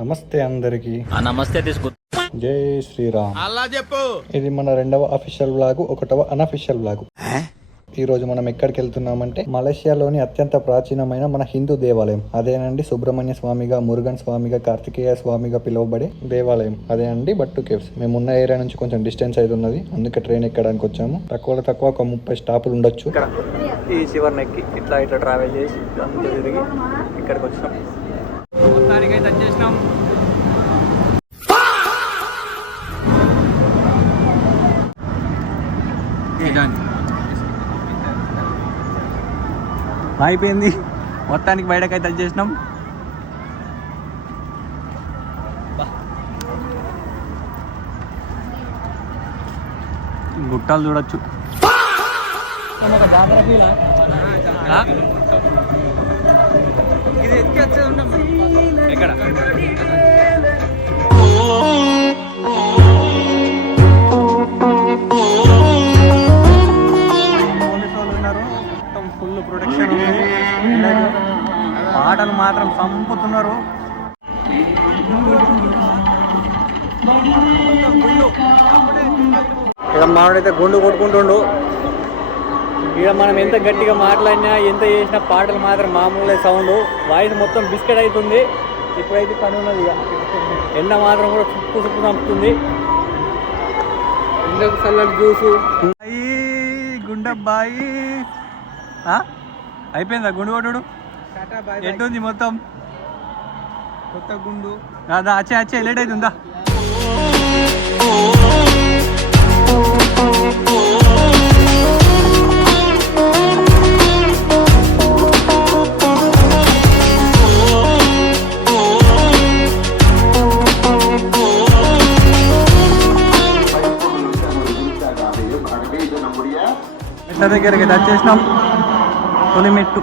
నమస్తే అందరికి. నమస్తే తీసుకో. జై శ్రీరామ్. అలా చెప్పు. ఇది మన 2వ అఫీషియల్ వ్లాగ్, 1వ అనఫీషియల్ వ్లాగ్. ఈ రోజు మనం ఎక్కడికి వెళ్తున్నామంటే మలేషియాలోని అత్యంత ప్రాచీనమైన మన హిందూ దేవాలయం అదేనండి. సుబ్రహ్మణ్య స్వామిగా, మురుగన్ స్వామిగా, కార్తికేయ స్వామిగా పిలువబడే దేవాలయం అదేనండి బట్టు కేవ్స్. మేము ఉన్న ఏరియా నుంచి కొంచెం డిస్టెన్స్ అయితే ఉన్నది, అందుకే ట్రైన్ ఎక్కడానికి వచ్చాము. తక్కువలో తక్కువ ఒక 30 స్టాపులు ఉండొచ్చు. ఇక్కడ ఈ చివరిని ఎక్కి ఇట్లా ట్రావెల్ చేసి అంతా తిరిగి ఇక్కడికి వచ్చినాం. మొత్తానికైతే వచ్చేసినాం. అయిపోయింది, మొత్తానికి బయటకైతే వచ్చేసినాం. గుట్టాలు చూడొచ్చు. ఎక్కడ ఫుల్ ప్రొటెక్షన్ ఉంది. పాటలు మాత్రం చంపుతున్నారు. ఇక మామిడైతే గుండు కొట్టుకుంటుండు. ఇక మనం ఎంత గట్టిగా మాట్లాడినా ఎంత చేసినా పాటలు మాత్రం మామూలుగా సౌండ్, వాయిస్ మొత్తం బిస్కెట్ అవుతుంది. ఇప్పుడైతే పని ఉన్నది. ఇక ఎండ మాత్రం కూడా సుప్పు సుప్పు చంపుతుంది. ఎండకు చల్లటి జ్యూసు. గుండబ్బాయి అయిపోయిందా గుండు కొట్టుడు? ఎట్టుంది మొత్తం? కొత్త గుండు అచ్చే లేట్ అవుతుందా? దగ్గరికి వచ్చేసినాం. తొలి మెట్టు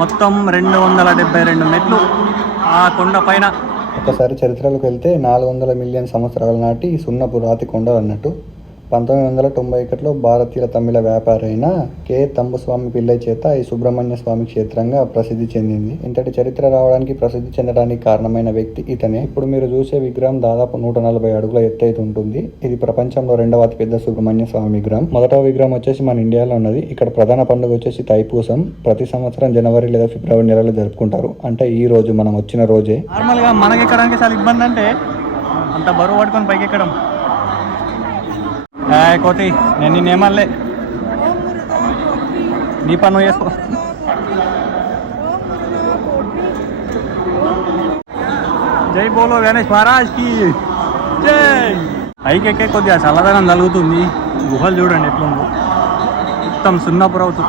మొత్తం 272 మెట్లు ఆ కొండ పైన. ఒకసారి చరిత్రలోకి వెళ్తే 400 మిలియన్ సంవత్సరాల నాటి సున్నపు రాతి కొండలు అన్నట్టు. 1991లో భారతీయ తమిళ వ్యాపారి అయిన కె తంబుస్వామి పిల్లై చేత ఈ సుబ్రహ్మణ్య స్వామి క్షేత్రంగా ప్రసిద్ధి చెందింది. ఇంతటి చరిత్ర రావడానికి, ప్రసిద్ధి చెందడానికి కారణమైన వ్యక్తి ఇతనే. ఇప్పుడు మీరు చూసే విగ్రహం దాదాపు 140 అడుగుల ఎత్తు ఉంటుంది. ఇది ప్రపంచంలో 2వ అతిపెద్ద సుబ్రహ్మణ్య స్వామి విగ్రహం. మొదట విగ్రహం వచ్చేసి మన ఇండియాలో ఉన్నది. ఇక్కడ ప్రధాన పండుగ వచ్చేసి తైపూసం. ప్రతి సంవత్సరం జనవరి లేదా ఫిబ్రవరి నెలలో జరుపుకుంటారు. అంటే ఈ రోజు మనం వచ్చిన రోజే. నార్మల్ గా మనకి ఎక్కడానికి చాలా ఇబ్బంది, అంటే అంత బరువు పట్టుకొని పైకి ఎక్కడం. కోతి నేను నేనేమల్లే, నీ పని నువ్వు చేసుకో. జై బోలో గణేష్ మహారాజ్ కి జై. పైకి ఎక్కే కొద్దిగా చల్లదనం కలుగుతుంది. గుహలు చూడండి ఎట్లుందో, మొత్తం సున్నపురవుతు.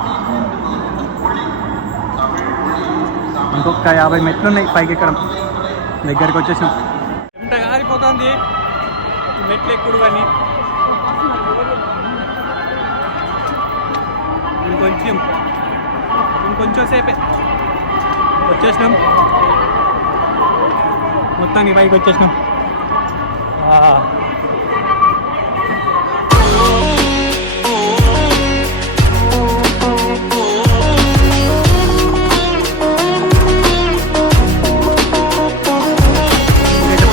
ఇంకొక 50 మెట్లు ఉన్నాయి పైకి ఎక్కడం. దగ్గరికి వచ్చేసాం. ఎంత కారిపోతుంది మెట్లు ఎక్కుడు. కానీ ఇంకొంచెం సేపే వచ్చేసినాం. మొత్తానికి పైకి వచ్చేసినాం.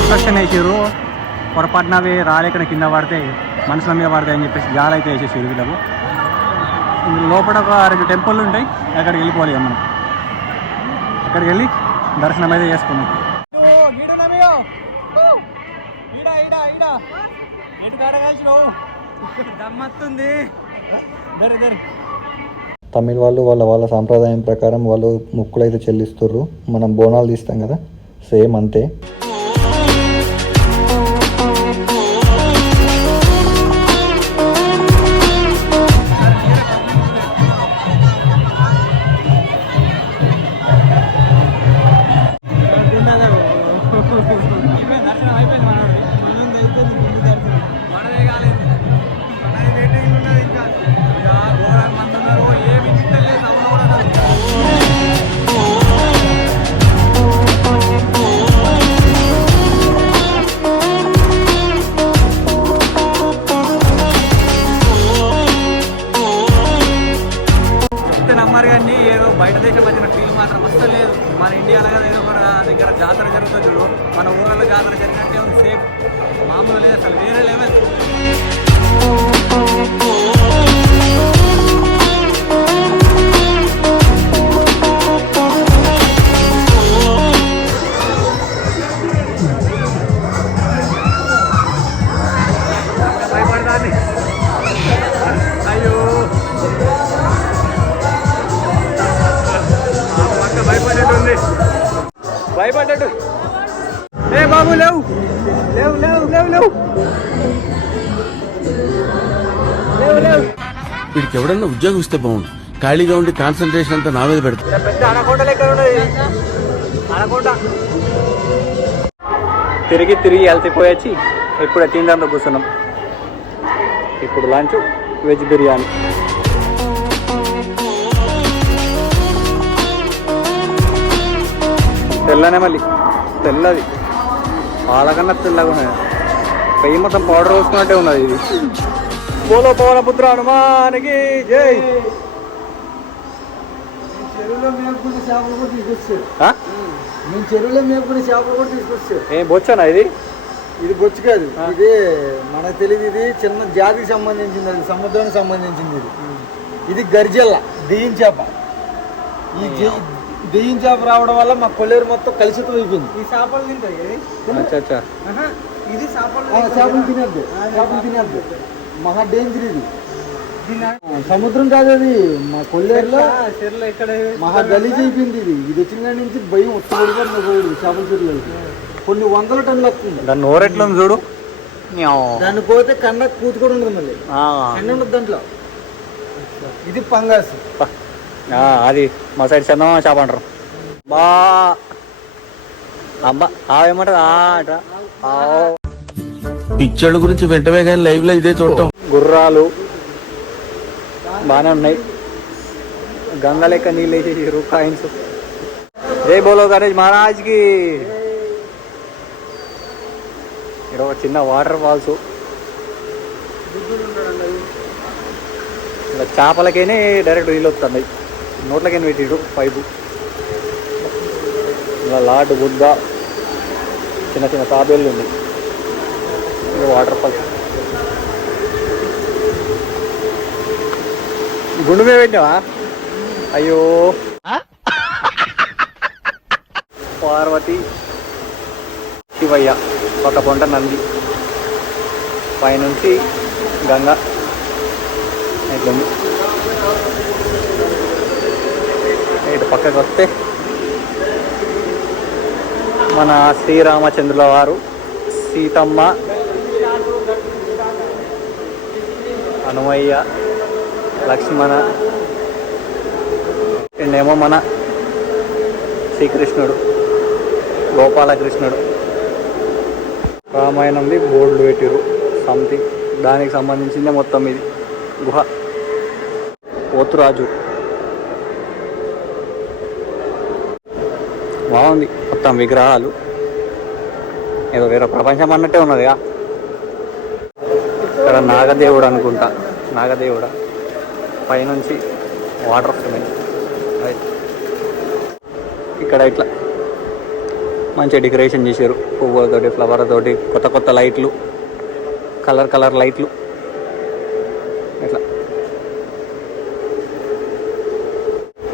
ప్రొటెక్షన్ వేసారు. పొరపాటున అవి రాలేకన కింద పడితే మనుషుల మీద పడతాయి అని చెప్పేసి జాలు అయితే వేసేసారు వీళ్ళకు. లోపల ఒక 2 టెంపుల్ ఉంటాయి, అక్కడికి వెళ్ళిపోవాలి. మనం అక్కడికి వెళ్ళి దర్శనం అయితే చేసుకున్నాం. తమిళ వాళ్ళు వాళ్ళ సాంప్రదాయం ప్రకారం వాళ్ళు మొక్కులు అయితే చెల్లిస్తుర్రు. మనం బోనాలు తీస్తాం కదా, సేమ్ అంతే. దగ్గర జాతర జరుగుతుంది చూడు, మన ఊళ్ళలో జాతర జరిగినట్టే ఉంది సేమ్. మామూలు లేదు అసలు, వేరే లెవెల్. భయపడదాన్ని, అయ్యో పక్క భయపడేటుంది, భయపడ్డట్టు. ఏ బాబు లేవు లేవు లేవు లేవు లేవు లేవు లేవు. వీడికి ఎవడన్నా ఉద్యోగం ఇస్తే బాగుండు. ఖాళీగా ఉండి కాన్సన్ట్రేషన్ అంతా నా మీద పెడతా. పెద్ద అనకొండ లెక్క ఉన్నది అనకొండ. తిరిగి తిరిగి అలసిపోయొచ్చి ఇప్పుడు తినడంలో కూర్చున్నాం. ఇప్పుడు లంచ్ వెజ్ బిర్యానీ. తెల్లనే మళ్ళీ తెల్లది, పాలకన్నా తెల్లగా ఉన్నది. పెయ్యి మొత్తం పౌడర్ వేసుకున్నట్టే ఉన్నది ఇది. పోలో పవన పుత్ర హనుమానికి జై. చెరువులో మేపుకునే చేపలు కూడా తీసుకొచ్చారు. ఆ? మేము చెరువులో మేపుకునే చేపలు కూడా తీసుకొచ్చారు. ఏం బొచ్చనా ఇది? ఇది బొచ్చు కాదు, ఇది మనకు తెలియదు. ఇది చిన్న జాతికి సంబంధించింది, అది సముద్రానికి సంబంధించింది. ఇది గర్జల్ల దెయ్యం చేప. ఈ దెయ్యం చేప రావడం వల్ల మా కొల్లేరు మొత్తం కలుషితం అయిపోయింది. ఈ చేపలు తింటాయి, ఇది చేపలు తినద్దు, చేపలు తినద్దు. మహా డేంజర్ ఇది. సముద్రం కాదు అది, మా కొల్లేరులో మహా గలీజ్ అయిపోయింది. ఇది వచ్చిన కాడి నుంచి భయం ఉత్తపడిపోతుంది పోయాడు చేపల చెరువులు. కొన్ని వందల టన్నులు వస్తుంది. దాన్ని నోరెట్లు చూడు. దాన్ని పోతే కండ కూతు కూడా ఉండదు, మళ్ళీ కండ ఉండదు దాంట్లో. ఇది పంగాస్. అది మా సైడ్ చందమా చేప అంటారు. బా అబ్బా ఏమంటారు పిక్చర్ల గురించి వెంటనే కానీ లైవ్ లో ఇదే చూడటం. గుర్రాలు బాగానే ఉన్నాయి. గంగ లెక్క నీళ్ళు వేసేసారు, కాయిన్స్. జై బోలో గణేష్ మహారాజ్కి. ఇక్కడ ఒక చిన్న వాటర్ ఫాల్స్. ఇలా చేపలకేనే డైరెక్ట్ నీళ్ళు వస్తున్నాయి, నోట్లకైనా పెట్టిడు పైపు. ఇలా లాడ్ బుద్ధ చిన్న చిన్న తాబేళ్ళు ఉన్నాయి. వాటర్ ఫాల్స్ గుండు మీద పెట్టినావా? అయ్యో పార్వతి శివయ్య, ఒక పొంట నంది, పైనుంచి గంగ ఇట్లుంది. ఇటు పక్కకి వస్తే మన శ్రీరామచంద్రుల వారు, సీతమ్మ, హనుమయ్య, లక్ష్మణ, ఇన్నేమో మన శ్రీకృష్ణుడు, గోపాలకృష్ణుడు. రామాయణంది బోర్డులు పెట్టిరు సంథింగ్, దానికి సంబంధించిందే మొత్తం ఇది. గుహ పోతురాజు బాగుంది. మొత్తం విగ్రహాలు, ఏదో వేరే ప్రపంచం అన్నట్టే ఉన్నదిగా. ఇక్కడ నాగదేవుడు అనుకుంటా, నాగదేవుడ. పైనుంచి వాటర్ వస్తున్నాయి. ఇక్కడ ఇట్లా మంచిగా డెకరేషన్ చేశారు, పువ్వులతోటి, ఫ్లవర్తోటి, కొత్త కొత్త లైట్లు, కలర్ కలర్ లైట్లు. ఇట్లా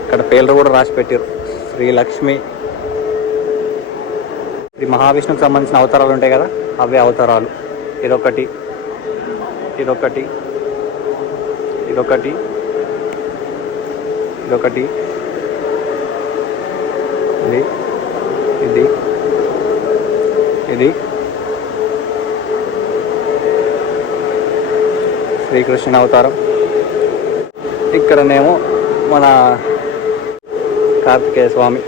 ఇక్కడ పేర్లు కూడా రాసి పెట్టారు. శ్రీ లక్ష్మి, శ్రీ మహావిష్ణువుకి సంబంధించిన అవతారాలు ఉంటాయి కదా, అవే అవతారాలు. ఇదొకటి, ఇదొకటి, ఇదొకటి, ఇదొకటి, ఇది, ఇది, ఇది శ్రీకృష్ణ అవతారం. ఇక్కడనేమో మన కార్తికేయ స్వామి.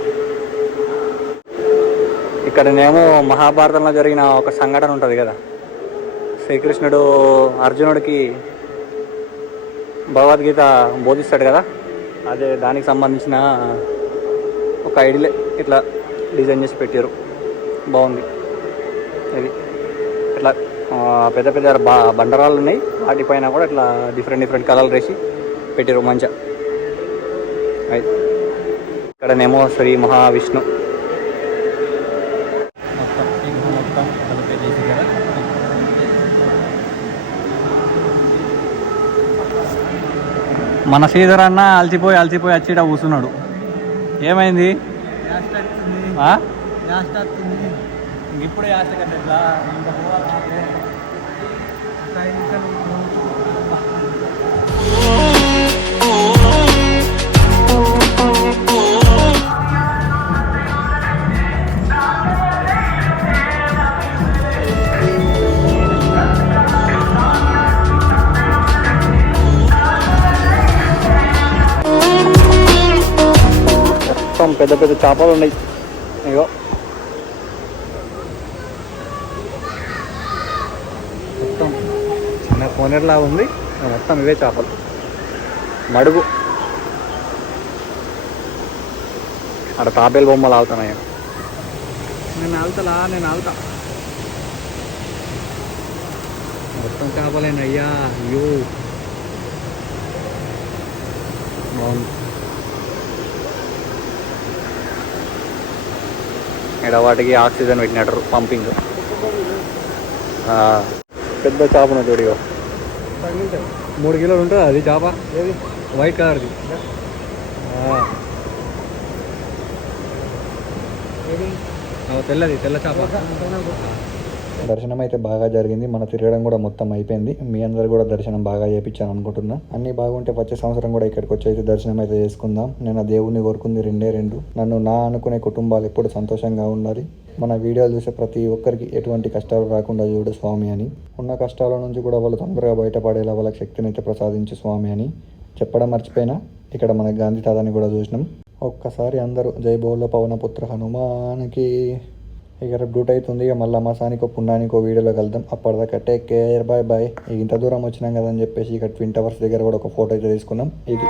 ఇక్కడనేమో మహాభారతంలో జరిగిన ఒక సంఘటన ఉంటుంది కదా, శ్రీకృష్ణుడు అర్జునుడికి భగవద్గీత బోధిస్తాడు కదా, అదే దానికి సంబంధించిన ఒక ఐడియా ఇట్లా డిజైన్ చేసి పెట్టారు. బాగుంది ఇది. ఇట్లా పెద్ద పెద్ద బండరాలు ఉన్నాయి, వాటిపైన కూడా ఇట్లా డిఫరెంట్ డిఫరెంట్ కలర్లు వేసి పెట్టారు మంచిగా. ఇక్కడనేమో శ్రీ మహావిష్ణు మన శ్రీధర్ అన్న అలసిపోయి వచ్చి కూర్చున్నాడు. ఏమైంది? ఆ? ఇప్పుడు మొత్తం పెద్ద పెద్ద చేపలు ఉన్నాయి. ఇగో మొత్తం చిన్న కోనేరులా ఉంది, మొత్తం ఇవే చేపలు. మడుగు అక్కడ తాబేలు బొమ్మలు ఆగుతున్నాయి. నేను ఆగుతా మొత్తం చేపలేను అయ్యా. అయ్యో బాగుంది. ఇక్కడ వాటికి ఆక్సిజన్ పెట్టినట్టు పంపింగ్. పెద్ద చేపను చూడిగో 3 కిలోలు ఉంటుంది అది చేప. ఏది వైట్ కలర్ది తెల్ల చేప. దర్శనం అయితే బాగా జరిగింది. మన తిరగడం కూడా మొత్తం అయిపోయింది. మీ అందరు కూడా దర్శనం బాగా చేయించాను అనుకుంటున్నా. అన్ని బాగుంటే వచ్చే సంవత్సరం కూడా ఇక్కడికి వచ్చి అయితే దర్శనం అయితే చేసుకుందాం. నేను ఆ దేవుణ్ణి కోరుకుంది 2 నన్ను నా అనుకునే కుటుంబాలు ఎప్పుడు సంతోషంగా ఉండాలి. మన వీడియోలు చూసే ప్రతి ఒక్కరికి ఎటువంటి కష్టాలు రాకుండా చూడు స్వామి అని, ఉన్న కష్టాల నుంచి కూడా వాళ్ళు తొందరగా బయటపడేలా వాళ్ళకి శక్తిని అయితే ప్రసాదించు స్వామి అని చెప్పడం మర్చిపోయినా. ఇక్కడ మన గాంధీ తాతని కూడా చూసినాం. ఒక్కసారి అందరూ జై బోలో పవనపుత్ర హనుమానికి. ఇక రేపు డ్యూటీ అవుతుంది. ఇక మళ్ళీ అమాసానికో పుణ్యానికో వీడియోలో కలుద్దాం. అప్పటిదాకా టేక్ కేర్, బాయ్ బాయ్. ఇంత దూరం వచ్చినాం కదా అని చెప్పేసి ఇక ట్విన్ టవర్స్ దగ్గర కూడా ఒక ఫోటో అయితే తీసుకున్నాం. ఇది